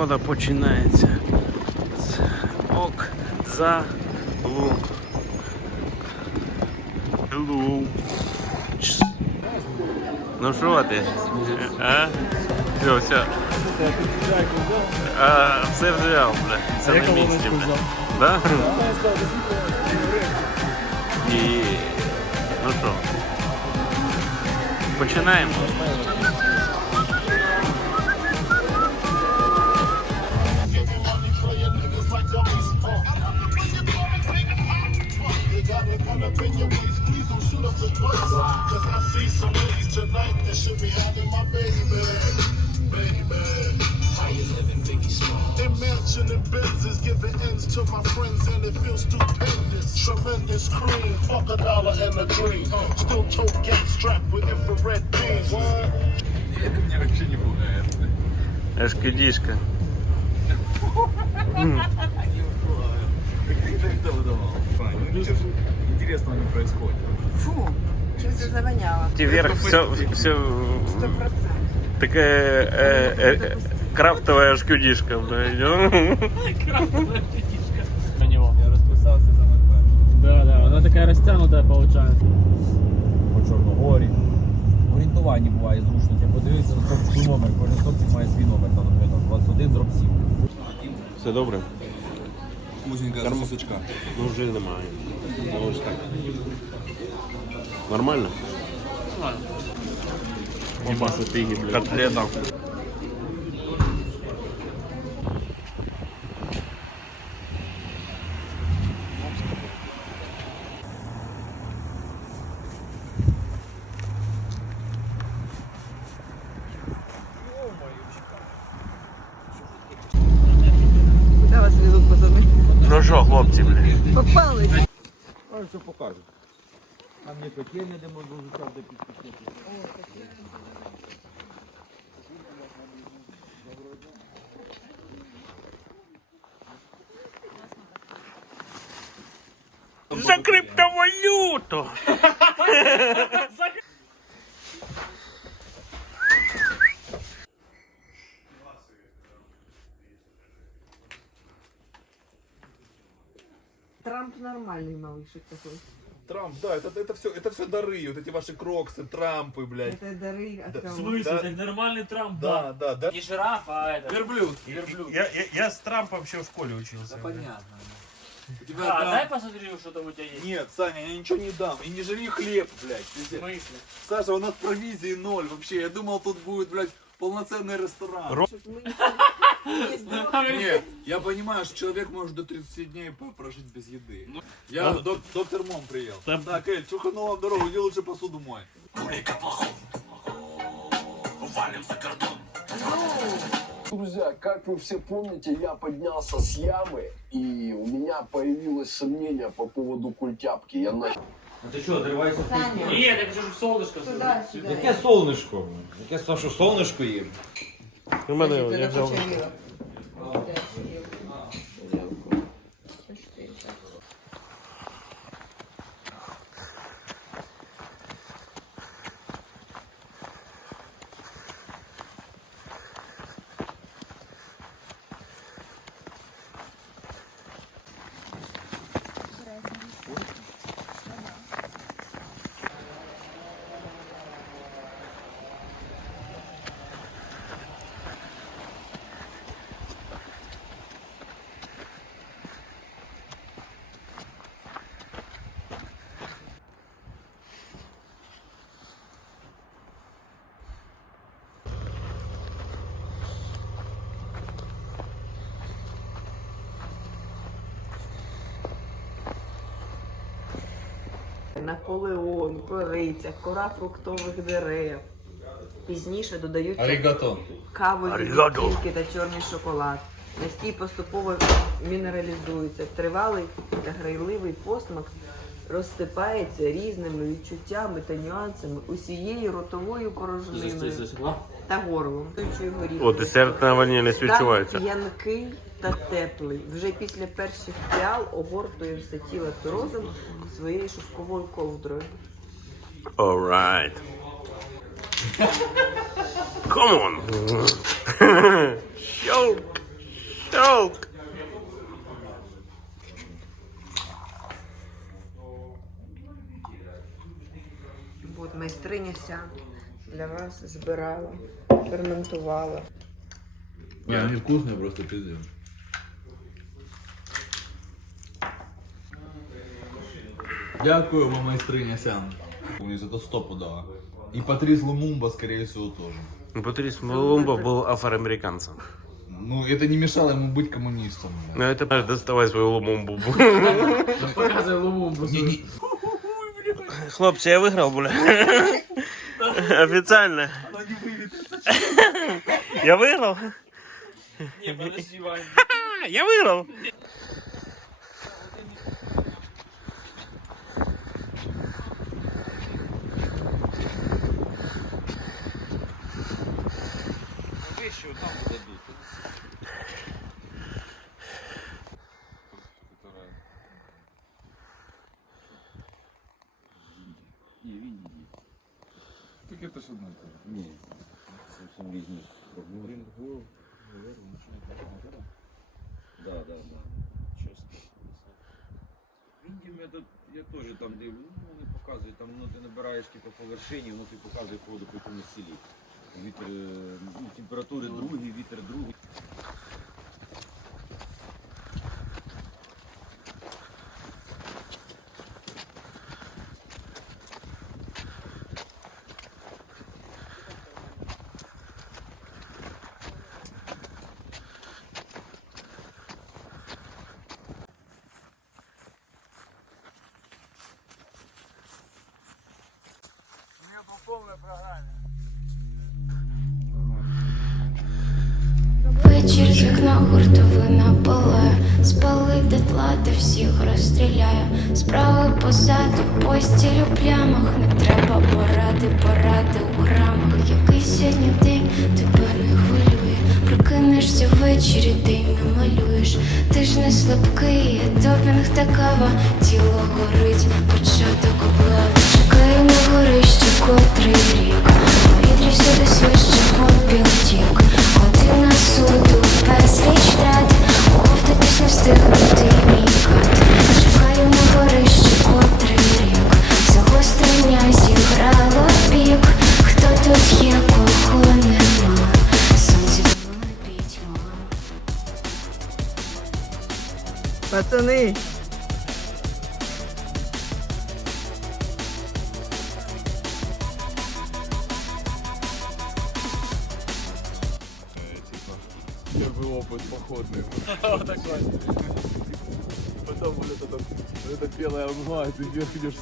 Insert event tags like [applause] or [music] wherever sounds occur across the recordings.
наша починається з ок за лу. Лу. Ну що ти? А? Все, все. А, все взяв, бля. Це на місці, бля. Да? І... Ну що? Починаємо. Tremendous cream, fuck a dollar and a dream. Still tote gas strapped with infrared beams. Мне вообще не пугает. Ешкідішка. Кто выдавал? Ничего же интересного не происходит. Фу, чим це завоняло? Ті вверх все, все Сто процентів. таке е, е, е, крафтова шкюдішка. [laughs] Да, да, она такая растянутая получается. По Чорногорі. В орієнтуванні буває зручно. Подивитися на стопчику номер. Кожен стопчик має свій номер. Там, наприклад, 21 дроб 7. Все добре? Музенька сосочка. Ну вже немає. Ну ось так. Нормально? Піги, блядь. Котлета. Ну що, хлопці, блядь? Попались. А все покажуть. Там є котельня, де можна життя, де підпустити. За криптовалюту! Трамп [laughs] нормальний малышик такой. Трамп, да, это, это все, это все дары, вот эти ваши кроксы, Трампы, блядь. Это дары от Да, В кого? смысле? Да. Так нормальный Трамп, Да, да. да, да. Не жираф, а это. Верблюд. Верблюд. Я, я, я с Трампом ще в школі учился. Понятно. У тебя А, там- дай посмотрю, что там у тебя есть. Нет, Саня, я ничего не дам. И не жри хлеб, блядь. В пиздец. смысле? Саша, у нас провизии ноль вообще. Я думал, тут будет, блядь, полноценный ресторан. Ро- не здохли. Нет, я понимаю, что человек может до 30 дней прожить без еды. Я Ну, док- доктор Мом приел. Там- Так, Эль, чуханула в дорогу, иди лучше посуду мой. Друзья, как вы все помните, я поднялся с ямы, и у меня появилось сомнение по поводу культяпки. Я начал А ти що, отривайся в Саня, Нет, я хочу, чтобы солнышко сюди, сюди. Яке солнышко? Яке со- що солнышко є? У мене Ти я не взяв. Почавіла. Наполеон, кориця, кора фруктових дерев. Пізніше додаються Арігато. кавові Арігато. та чорний шоколад. Настій поступово мінералізується. Тривалий та грайливий посмак розсипається різними відчуттями та нюансами усією ротовою порожниною та горлом. О, десерт на ванілі Стан відчувається. п'янкий та теплий. Вже після перших піал огортує все тіло пірозом своєю шовковою ковдрою. Alright. Come on. [laughs] Щелк! Щелк! Майстриня ся для вас збирала, ферментувала. Не, они вкусные просто пиздец. Дякую вам, майстриня Сян. Из это стопудово. И Патрис Лумумба, скорее всего, тоже. Патрис Мулумба был афроамериканцем. Ну, это не мешало ему быть коммунистом. Ну это доставай свою лумумбу. Показуй лумумбу. Хлопці, я виграв, бля. [laughs] Офіційно. Я виграв? Ні, подожди, Ваня. [laughs] Я виграв. Так это ж одно и то же. Ні, зовсім різні. Да, да, да. Індії метод, я теж там дивлю, ну вони показують, там ну, ти набираєш типу, по вершині, воно тобі показує поводу по якомусь селі. Вітер, е, ну, температури другий, вітер другий. Вечір з вікна гуртовина палає Спали дотла, та всіх розстріляє Справи позаду, постіль у плямах. Не треба поради, поради у грамах Який сьогодні день? Тебе не хвилює. Прокинешся ввечері, день намалюєш Ти ж не слабкий, допінг та кава Тіло горить, початок облави На горищі котрий рік. Повітрі всюди свище тік. Година суду, безліч втрат. Ковта пісню встигнути мій кат Чекаю на горищі котрий рік. Загострення зіграло бік Хто тут є, кого нема? Було пітьма. Пацани, Потом вот это, вот это белая мгла, и ты вверх идешь.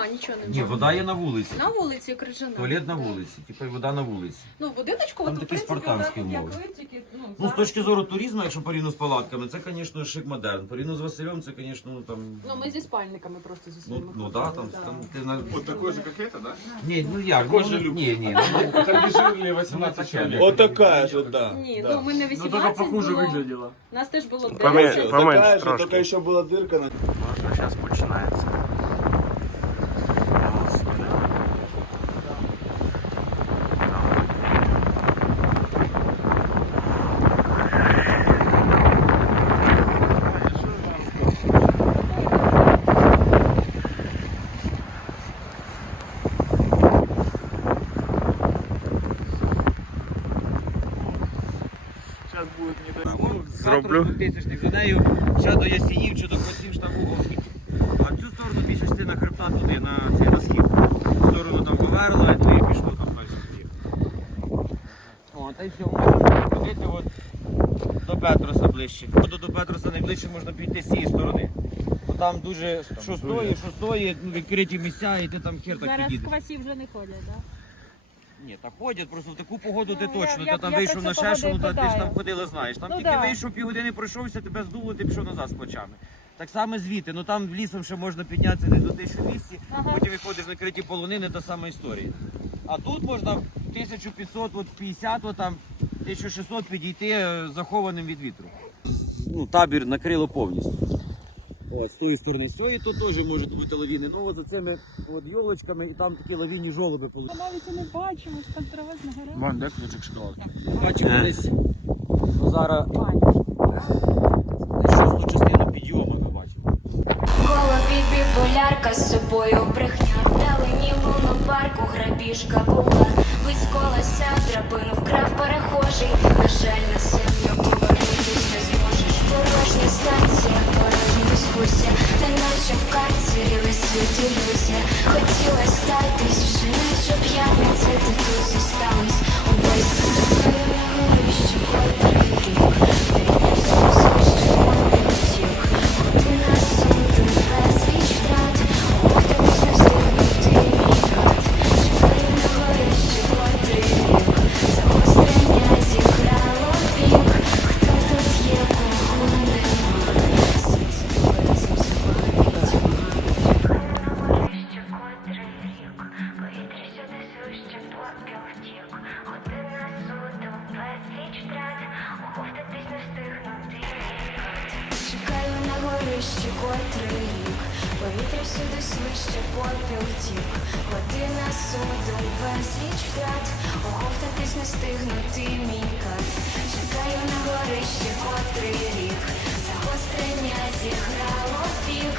Нема нічого не Ні, було. вода є на вулиці. На вулиці крижана. Туалет на вулиці, типу і вода на вулиці. Ну, в будиночку, Там от, в такі принципі, спартанські отак, як умови. ви, тільки, ну, Ну, з зараз- точки зору туризму, якщо порівняно з палатками, це, звісно, шик модерн. Порівняно з Василем, це, звісно, ну там. Ну, ми зі спальниками просто зі Ну, своїми. ну да, там, там ти на. Вот такой же, как это, да? Ні, ну як? Такой ну, же ну, люк. Ні, ні. Там дежурили 18 человек. Вот такая же, да. Ні, ну ми не 18 Ну, только похуже було. выглядело. Нас теж було 10. Поменше, поменше трошки. Только еще была дырка на Зроблю. За нею ще до ясінів чи до косів штабу Овський. А в цю сторону більше частина хребта туди, на, це, на схід. В сторону там Говерла, і туди пішло там далі. О, та й все, можна ходити от до Петроса ближче. До, до Петроса найближче можна піти з цієї сторони. Бо там дуже що стоїть, що стоїть, ну, відкриті місця, і ти там хер так Зараз підійдеш. квасі вже не ходять, так? Ні, так ходять, просто в таку погоду ти Ну, я- точно. я- Ти там я вийшов про на це шешу, ну, та ти ж там ходила, знаєш. Там Ну, тільки да. вийшов, півгодини пройшовся, тебе здуло, ти пішов назад з плечами. Так само звідти, ну там лісом ще можна піднятися десь до 1200, Ага. потім виходиш на криті полонини, та сама історія. А тут можна 1500, от 50, от там 1600 підійти е, захованим від вітру. Ну, табір накрило повністю. От, з тої сторони, з цієї тут теж можуть бути лавіни. Ну от за цими от йолочками і там такі лавінні жолоби Ми навіть і не бачимо, що там трава згорає. Вань, де ключик шоколад? Бачимо десь. Ну, зараз десь шосту частину підйому ми бачимо. В голові біполярка з собою брехня Вдалині лунопарку грабіжка була Висколася в драбину, вкрав перехожий На жаль, на Неначе в карцері весь ілюзія Хотіла статись, вже наче п'яниця, Ти тут зосталась увесь свою на горищі котрий рік Повітря вище попіл втік. Година суду безліч втрат. Оговтатись не стигнути мій кат. Чекаю на горище котрий рік. Загострення зіграло пік